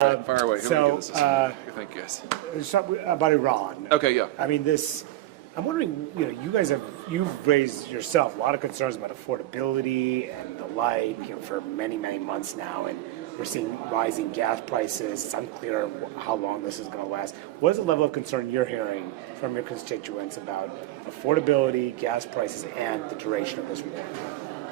Fire away. Thank you, guys. Something about Iran. Okay, yeah. I mean, I'm wondering, you've raised yourself a lot of concerns about affordability and the like, for many, many months now, and we're seeing rising gas prices. It's unclear how long this is going to last. What is the level of concern you're hearing from your constituents about affordability, gas prices, and the duration of this war?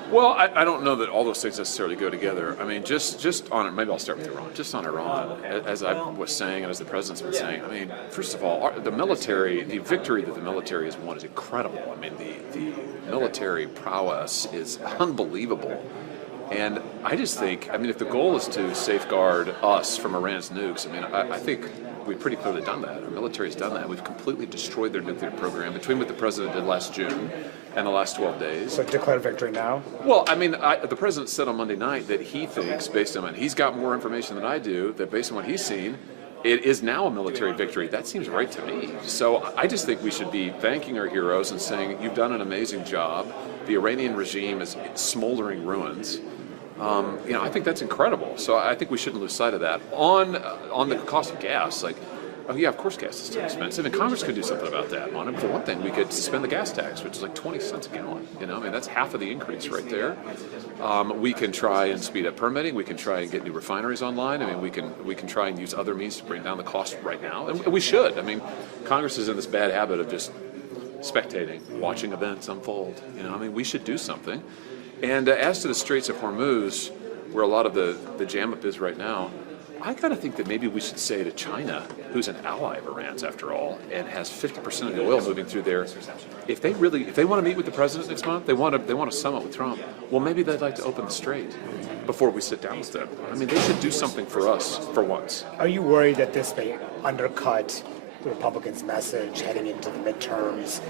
Well, I don't know that all those things necessarily go together. I mean, just on maybe I'll start with Iran. Just on Iran, as I was saying, and as the president's been saying. I mean, first of all, the military, the victory that the military has won is incredible. I mean, the military prowess is unbelievable. And I just think, I mean, if the goal is to safeguard us from Iran's nukes, I mean, I think we've pretty clearly done that. Our military has done that. We've completely destroyed their nuclear program between what the president did last June and the last 12 days. So declare victory now? Well, I mean, the president said on Monday night that he thinks, based on it, he's got more information than I do, that based on what he's seen, it is now a military victory. That seems right to me. So I just think we should be thanking our heroes and saying, you've done an amazing job. The Iranian regime is smoldering ruins. I think that's incredible. So I think we shouldn't lose sight of that. On the cost of gas, yeah, of course gas is too expensive, and Congress could do something about that. For one thing, we could suspend the gas tax, which is like 20 cents a gallon. I mean, that's half of the increase right there. We can try and speed up permitting. We can try and get new refineries online. I mean, we can try and use other means to bring down the cost right now, and we should. I mean, Congress is in this bad habit of just spectating, watching events unfold. I mean, we should do something. And as to the Straits of Hormuz, where a lot of the jam-up is right now, I got to think that maybe we should say to China, who's an ally of Iran's after all, and has 50% of the oil moving through there, if they want to meet with the president next month, they want to summit with Trump, well, maybe they'd like to open the strait before we sit down with them. I mean, they should do something for us for once. Are you worried that this may undercut the Republicans' message heading into the midterms,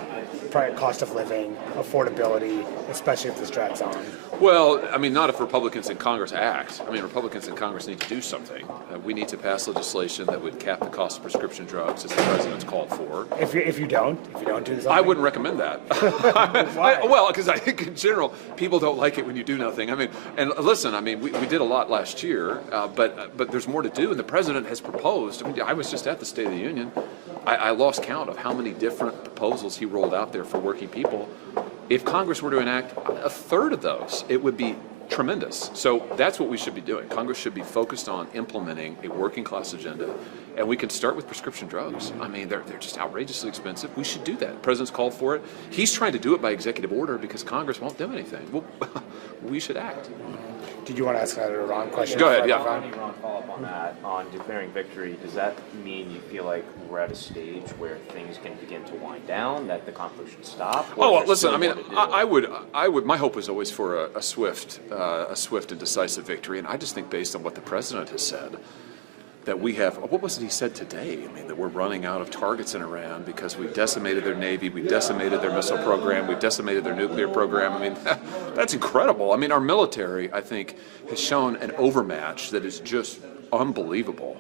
cost of living, affordability, especially if this drags on? Well, I mean, not if Republicans in Congress act. I mean, Republicans in Congress need to do something. We need to pass legislation that would cap the cost of prescription drugs, as the president's called for. If you don't do something? I wouldn't recommend that. Why? Well, because I think in general, people don't like it when you do nothing. I mean, and listen, I mean, we did a lot last year, but there's more to do, and the president has proposed. I mean, I was just at the State of the Union. I lost count of how many different proposals he rolled out there for working people. If Congress were to enact a third of those, it would be tremendous. So that's what we should be doing. Congress should be focused on implementing a working class agenda, and we can start with prescription drugs. I mean, they're just outrageously expensive. We should do that. The president's called for it. He's trying to do it by executive order because Congress won't do anything. Well, we should act. Did you want to ask another Iran question? Go ahead, yeah. Iran follow-up on that, on declaring victory, does that mean you feel like we're at a stage where things can begin to wind down, that the conflict should stop? Oh, well, listen, I mean, I would, my hope was always for a swift and decisive victory, and I just think based on what the president has said, that we have, what was it he said today? I mean, that we're running out of targets in Iran because we've decimated their Navy, we've decimated their missile program, we've decimated their nuclear program. I mean, that's incredible. I mean, our military, I think, has shown an overmatch that is just unbelievable.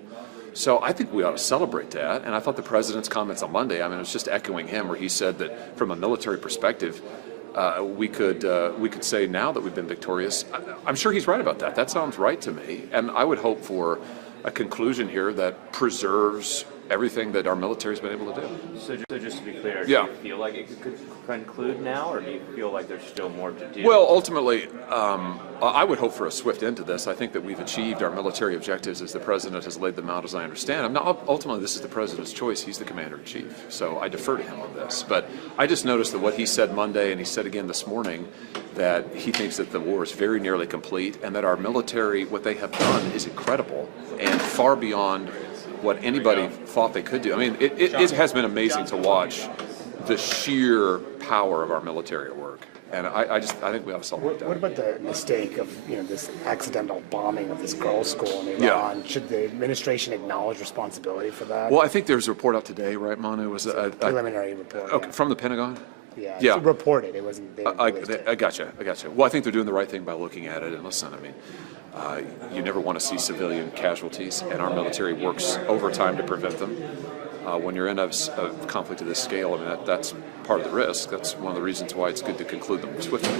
So I think we ought to celebrate that. And I thought the president's comments on Monday, I mean, it was just echoing him where he said that from a military perspective, we could say now that we've been victorious. I'm sure he's right about that. That sounds right to me. And I would hope for a conclusion here that preserves everything that our military has been able to do. So just to be clear, yeah. Do you feel like it could conclude now, or do you feel like there's still more to do? Well, ultimately, I would hope for a swift end to this. I think that we've achieved our military objectives as the president has laid them out, as I understand them. Now, ultimately, this is the president's choice. He's the commander-in-chief, so I defer to him on this. But I just noticed that what he said Monday, and he said again this morning, that he thinks that the war is very nearly complete, and that our military, what they have done, is incredible and far beyond what anybody thought they could do. I mean, it has been amazing to watch the sheer power of our military at work. And I think we ought to celebrate that. What about the mistake of this accidental bombing of this girls' school in Iran? Yeah. Should the administration acknowledge responsibility for that? Well, I think there's a report out today, right, Manu? It was a preliminary report. Okay, from the Pentagon? Yeah. It's reported. It wasn't. I gotcha. Well, I think they're doing the right thing by looking at it. And listen, I mean, you never want to see civilian casualties, and our military works overtime to prevent them. When you're in a conflict of this scale, I mean, that's part of the risk. That's one of the reasons why it's good to conclude them swiftly.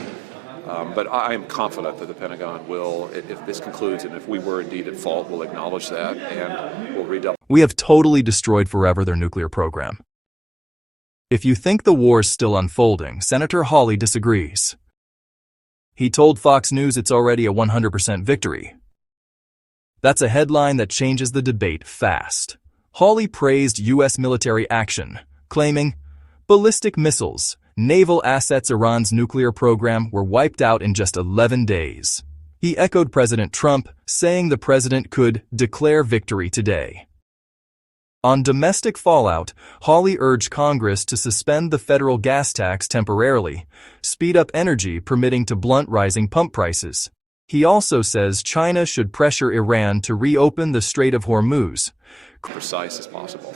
But I am confident that the Pentagon will, if this concludes and if we were indeed at fault, will acknowledge that and will redouble. We have totally destroyed forever their nuclear program. If you think the war's still unfolding, Senator Hawley disagrees. He told Fox News it's already a 100% victory. That's a headline that changes the debate fast. Hawley praised U.S. military action, claiming, ballistic missiles, naval assets, Iran's nuclear program were wiped out in just 11 days. He echoed President Trump, saying the president could declare victory today. On domestic fallout, Hawley urged Congress to suspend the federal gas tax temporarily, speed up energy permitting to blunt rising pump prices. He also says China should pressure Iran to reopen the Strait of Hormuz. Precise as possible,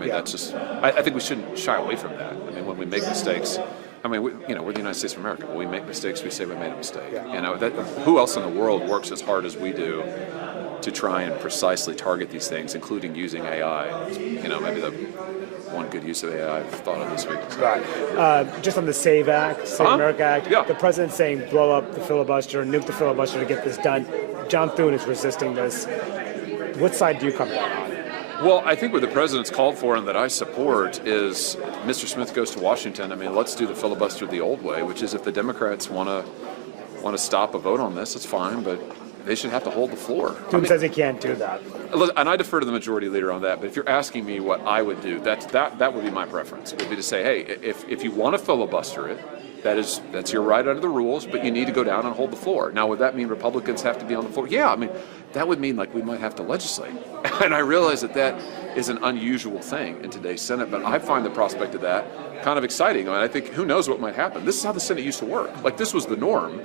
that's just, I think we shouldn't shy away from that. I mean, when we make mistakes, we're the United States of America. When we make mistakes, we say we made a mistake. Who else in the world works as hard as we do to try and precisely target these things, including using AI? Maybe the one good use of AI I've thought of this week. Right. Just on the SAVE Act, Save America Act, yeah. The president's saying blow up the filibuster, nuke the filibuster to get this done. John Thune is resisting this. What side do you come down on? Well, I think what the president's called for and that I support is Mr. Smith goes to Washington. Let's do the filibuster the old way, which is if the Democrats want to stop a vote on this, it's fine, but they should have to hold the floor. Thune says he can't do that. And I defer to the majority leader on that, but if you're asking me what I would do, that would be my preference. It would be to say, hey, if you want to filibuster it, that's your right under the rules, but you need to go down and hold the floor. Now, would that mean Republicans have to be on the floor? Yeah, that would mean we might have to legislate. And I realize that is an unusual thing in today's Senate, but I find the prospect of that kind of exciting. I think who knows what might happen. This is how the Senate used to work. This was the norm.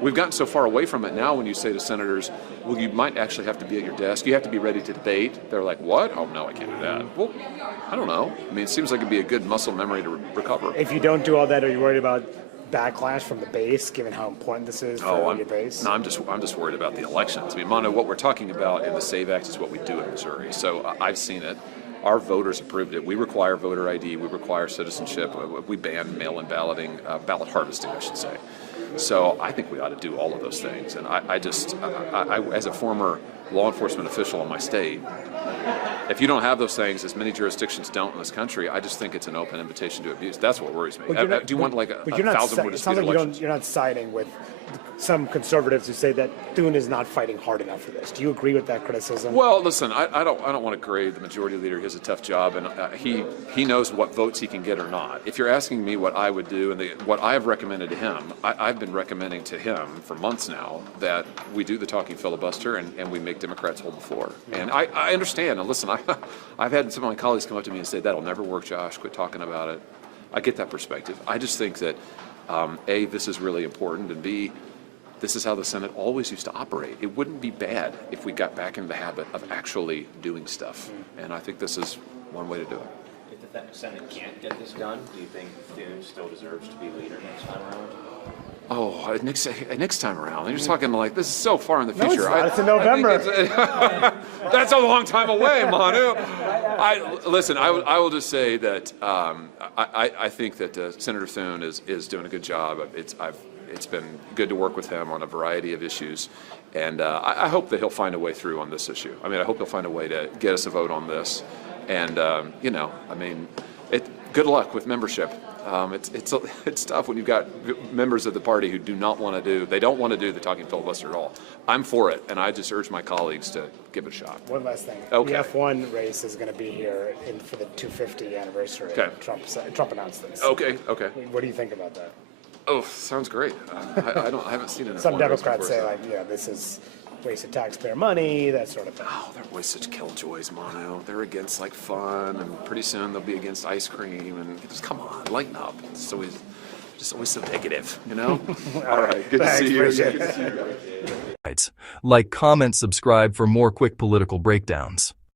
We've gotten so far away from it now when you say to senators, well, you might actually have to be at your desk. You have to be ready to debate. They're like, what? Oh, no, I can't do that. Well, I don't know. It seems like it'd be a good muscle memory to recover. If you don't do all that, are you worried about backlash from the base, given how important this is for your base? No, I'm just worried about the elections. Mono, what we're talking about in the SAVE Act is what we do in Missouri. So I've seen it. Our voters approved it. We require voter ID. We require citizenship. We ban mail-in balloting, ballot harvesting, I should say. So I think we ought to do all of those things. And I as a former law enforcement official in my state, if you don't have those things, as many jurisdictions don't in this country, I just think it's an open invitation to abuse. That's what worries me. Do you want a 1,000 more disputed elections? You're not siding with some conservatives who say that Thune is not fighting hard enough for this. Do you agree with that criticism? Well, listen, I don't want to grade the majority leader. He has a tough job, and he knows what votes he can get or not. If you're asking me what I would do and what I have recommended to him, I've been recommending to him for months now that we do the talking filibuster and we make Democrats hold the floor. And I understand. And listen, I've had some of my colleagues come up to me and say, that'll never work, Josh. Quit talking about it. I get that perspective. I just think that, A, this is really important, and B, this is how the Senate always used to operate. It wouldn't be bad if we got back in the habit of actually doing stuff. And I think this is one way to do it. If the Senate can't get this done, do you think Thune still deserves to be leader next time around? Oh, next time around. You're talking this is so far in the future. No, it's not. It's in November. That's a long time away, Manu. I will just say that I think that Senator Thune is doing a good job. It's been good to work with him on a variety of issues, and I hope that he'll find a way through on this issue. I hope he'll find a way to get us a vote on this, and good luck with membership. It's tough when you've got members of the party who don't want to do the talking filibuster at all. I'm for it, and I just urge my colleagues to give it a shot. One last thing. Okay. The F1 race is going to be here for the 250th anniversary. Okay. Trump announced this. Okay. What do you think about that? Oh, sounds great. I haven't seen it. Some Democrats say this is waste of taxpayer money, that sort of thing. Oh, they're always such killjoys, Mono. They're against fun, and pretty soon they'll be against ice cream, and just come on, lighten up. It's always so negative, All right, good to see you. Like, comment, subscribe for more quick political breakdowns.